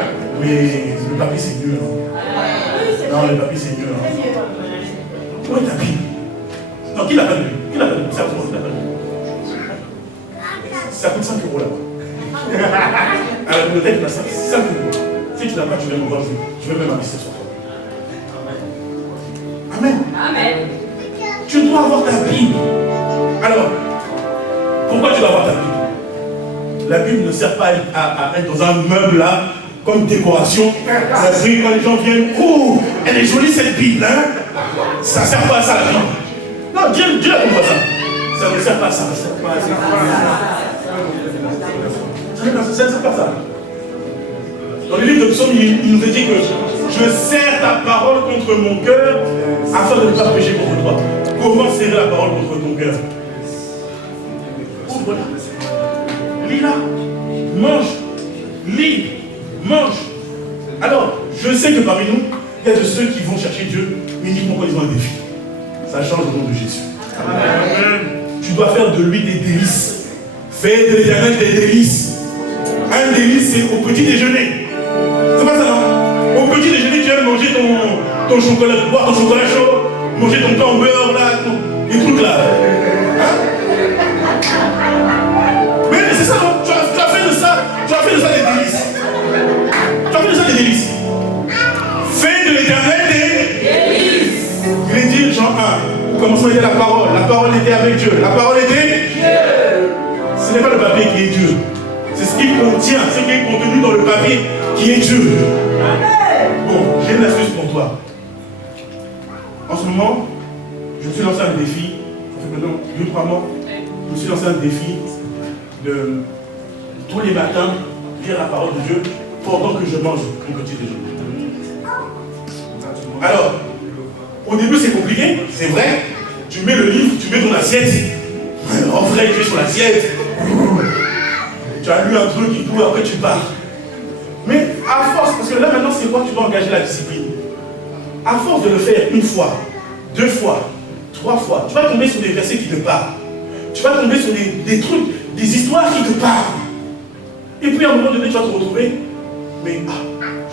Mais le papier, c'est mieux. Non, le papier, c'est mieux. Où est ta Bible? Non, qui l'a pas lu? Qui l'a pas lu? Ça coûte 5 € là-bas. À la bibliothèque, il y a 5 €. Si tu n'as pas, tu viens me voir. Je vais même investir sur toi. Amen. Amen. Tu dois avoir ta Bible. Alors, pourquoi tu dois avoir ta Bible? La Bible ne sert pas à être dans un meuble là, comme décoration. Quand les gens viennent, oh, elle est jolie cette Bible, hein? Ça ne sert pas à ça la Bible. Non, Dieu a compris ça. Ça ne sert pas à ça. Ça ne sert pas à ça. Dans le livre de Psaume, il nous a dit que je serre ta parole contre mon cœur afin de ne pas pécher contre toi. Comment serrer la parole contre ton cœur? Lis-la, mange, lis, mange. Alors, je sais que parmi nous, il y a de ceux qui vont chercher Dieu uniquement quand ils ont un défi. Ça change au nom de Jésus. Amen. Tu dois faire de lui des délices. Fais de l'Éternel des délices. Un délice, c'est au petit déjeuner. C'est pas ça, non? Au petit déjeuner, tu aimes manger ton chocolat, boire ton chocolat chaud, manger ton pain au beurre, là, les trucs là. Hein? Mais c'est ça, non? Tu as fait de ça des délices. Tu as fait de ça des délices. Fais de l'Éternel des délices. Il est dit, Jean 1, au commencement il y a la parole. La parole était avec Dieu. La parole était Dieu. Ce n'est pas le papier qui est Dieu. C'est ce qu'il contient, ce qui est contenu dans le papier qui est Dieu. Bon, j'ai une astuce pour toi. En ce moment, je me suis lancé un défi. Ça fait maintenant 2-3 mois. Je me suis lancé un défi de tous les matins lire la parole de Dieu pendant que je mange mon petit déjeuner. Alors, au début c'est compliqué, c'est vrai. Tu mets le livre, tu mets ton assiette. En vrai, tu es sur l'assiette. Tu as lu un truc et tout, après tu pars. Mais à force, parce que là maintenant c'est quoi? Tu dois engager la discipline. À force de le faire une fois, 2 fois, 3 fois, tu vas tomber sur des versets qui te parlent. Tu vas tomber sur des trucs, des histoires qui te parlent. Et puis à un moment donné, tu vas te retrouver, mais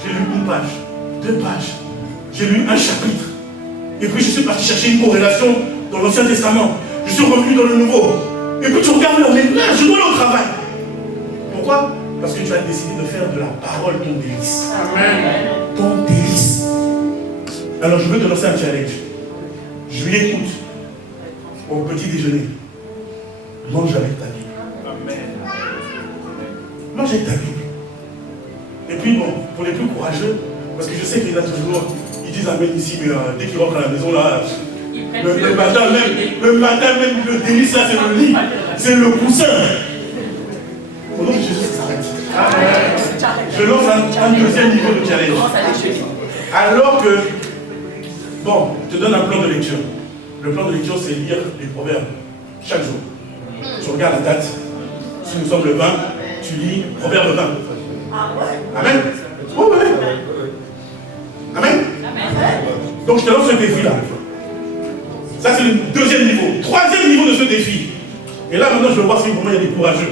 j'ai lu une page. 2 pages. J'ai lu un chapitre. Et puis je suis parti chercher une corrélation dans l'Ancien Testament. Je suis revenu dans le Nouveau. Et puis tu regardes là, mais là, je dois aller au travail. Pourquoi? Parce que tu as décidé de faire de la parole ton délice. Amen. Ton délice. Alors je veux te lancer un challenge. Juillet, août, au petit déjeuner, mange avec ta Bible. Amen. Mange avec ta Bible. Et puis bon, pour les plus courageux, parce que je sais qu'il y en a toujours, ils disent amen ici, mais dès qu'ils rentrent à la maison là, le matin même, le délice là, c'est le lit, c'est le coussin. Au nom de Jésus, ça s'arrête. Je lance un deuxième niveau de challenge. Alors que, bon, je te donne un plan de lecture. Le plan de lecture, c'est lire les proverbes chaque jour. Tu regardes la date. Si nous sommes le 20, tu lis Proverbe 20. Amen. Oui, oui. Amen. Donc je te lance ce défi-là. Ça, c'est le deuxième niveau. Troisième niveau de ce défi. Et là, maintenant, je veux voir si vraiment il y a des courageux.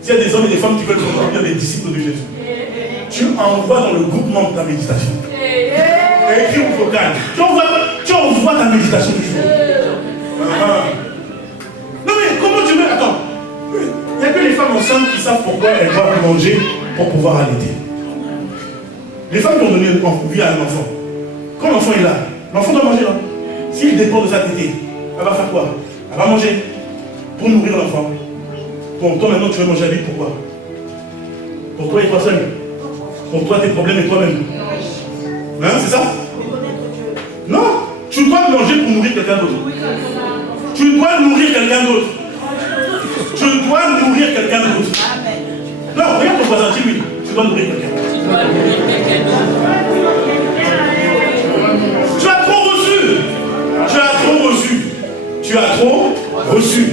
S'il y a des hommes et des femmes qui veulent devenir des disciples de Jésus. Tu envoies dans le groupement de ta méditation. Écris au vocal. Tu envoies ta méditation du jour. Non mais comment tu veux... Attends. Il n'y a que les femmes enceintes qui savent pourquoi elles doivent manger pour pouvoir allaiter. Les femmes qui ont donné vie à un enfant. Quand l'enfant est là, l'enfant doit manger. Hein. S'il dépend de sa tétée, elle va faire quoi? Elle va manger pour nourrir l'enfant. Bon, toi maintenant tu veux manger avec, pourquoi? Pour toi et toi seul. Pour toi, tes problèmes et toi-même. Hein, c'est ça? Non, tu dois manger pour nourrir quelqu'un d'autre. Tu dois nourrir quelqu'un d'autre. Tu dois nourrir quelqu'un d'autre. Non, regarde ton voisin, dis-lui. Tu dois nourrir quelqu'un d'autre. Tu as trop reçu. Tu as trop reçu. Tu as trop reçu.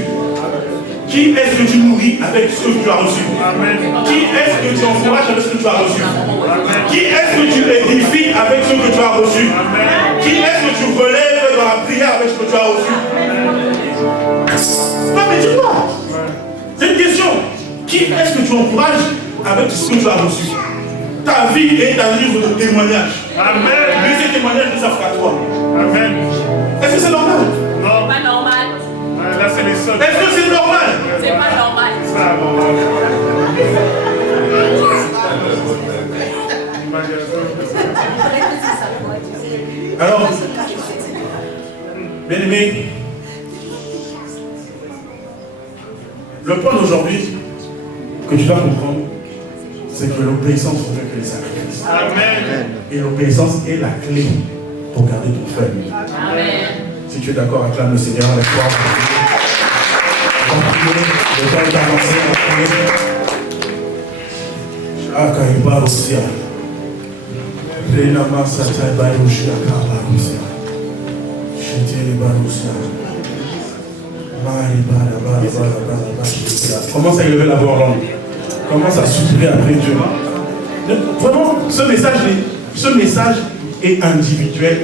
Qui est-ce que tu nourris avec ce que tu as reçu? Qui est-ce que tu encourages avec ce que tu as reçu? Qui est-ce que tu édifies avec ce que tu as reçu? Qui est-ce que tu relèves dans la prière avec ce que tu as reçu? Non mais dis-moi. C'est une question. Qui est-ce que tu encourages avec ce que tu as reçu? Ta vie est un livre de témoignages. Mais ces témoignages ne savent qu'à toi. Est-ce que c'est normal? Non. Pas normal. Là, c'est les seuls. Est-ce que c'est normal? C'est pas normal. Ça, normal. Alors, bien aimé, le point d'aujourd'hui que tu dois comprendre, c'est que l'obéissance vaut mieux que les sacrifices. Amen. Et l'obéissance est la clé pour garder ton frère. Amen. Si tu es d'accord, acclame le Seigneur avec toi. Le temps est avancé. Ah, Kaïba Rosia. Rena Masata Barushia Kabarusia. Chete Barusia. Commence à élever la voix en langue. Commence à supplier après Dieu. Vraiment, ce message est individuel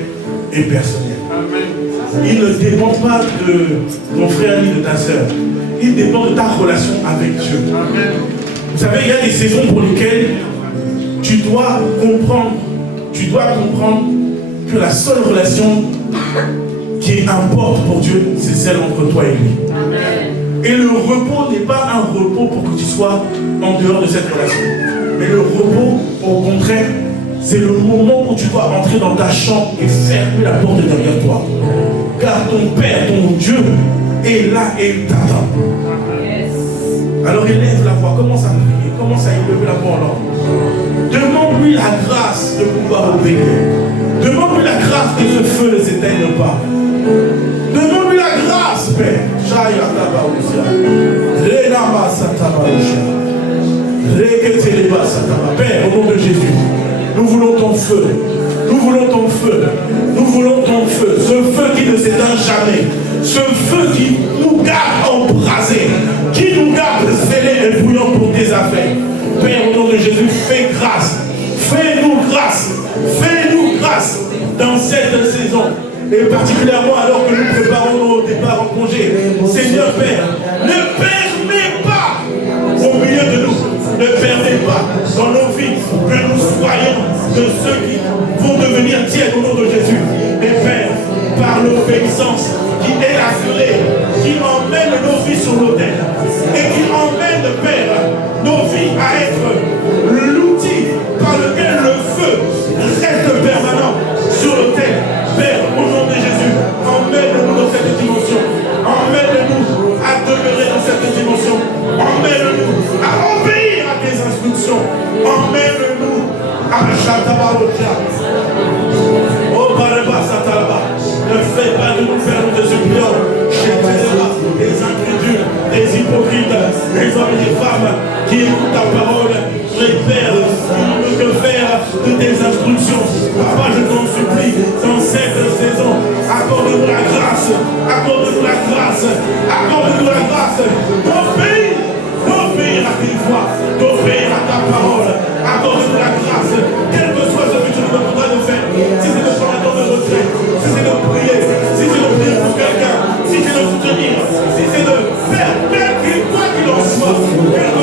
et personnel. Il ne dépend pas de ton frère ni de ta soeur. Il dépend de ta relation avec Dieu. Vous savez, il y a des saisons pour lesquelles tu dois comprendre que la seule relation qui importe pour Dieu, c'est celle entre toi et lui. Amen. Et le repos n'est pas un repos pour que tu sois en dehors de cette relation. Mais le repos, au contraire, c'est le moment où tu dois entrer dans ta chambre et fermer la porte derrière toi. Car ton Père, ton Dieu, est là et il t'attend. Alors élève la voix, commence à prier, commence à élever la voix en langue. Demande-lui la grâce de pouvoir obéir. Demande-lui la grâce que ce feu ne s'éteigne pas. Demande-lui la grâce, Père. Père, au nom de Jésus, nous voulons ton feu. Nous voulons ton feu. Nous voulons ton feu. Ce feu qui ne s'éteint jamais. Ce feu qui nous garde embrasés. Qui nous garde scellés et bouillants pour tes affaires. Père, au nom de Jésus, fais grâce. Fais-nous grâce. Fais-nous grâce dans cette saison. Et particulièrement alors que nous préparons nos départs en congé. Seigneur Père, ne permets pas au milieu de nous, ne permets pas dans nos vies que nous soyons de ceux qui vont devenir dans l'obéissance, qui est la clé, qui emmène nos vies sur l'autel et qui emmène, Père, nos vies à être l'outil par lequel le feu reste permanent sur l'autel. Père, au nom de Jésus, emmène-nous dans cette dimension. Emmène-nous à demeurer dans cette dimension. Emmène-nous à obéir à tes instructions. Emmène-nous à Chatabarocha. Oh, Baraba Satalaba. Ne fais pas de nous faire des suppliants. Des incrédules, des hypocrites, des hommes et des femmes qui écoutent ta parole. Les pères, qui ne que faire de tes instructions. Papa, je t'en supplie, dans cette saison, accorde-nous la grâce, accorde-nous la grâce, accorde-nous la grâce d'obéir à tes voix, d'obéir à ta parole, accorde-nous la grâce, quel que soit ce que tu nous demanderas de faire, si c'est de prendre un temps de retrait, si c'est de prier, si c'est de prier pour quelqu'un, si c'est de soutenir, si c'est de faire, quoi qu'il en soit, quel que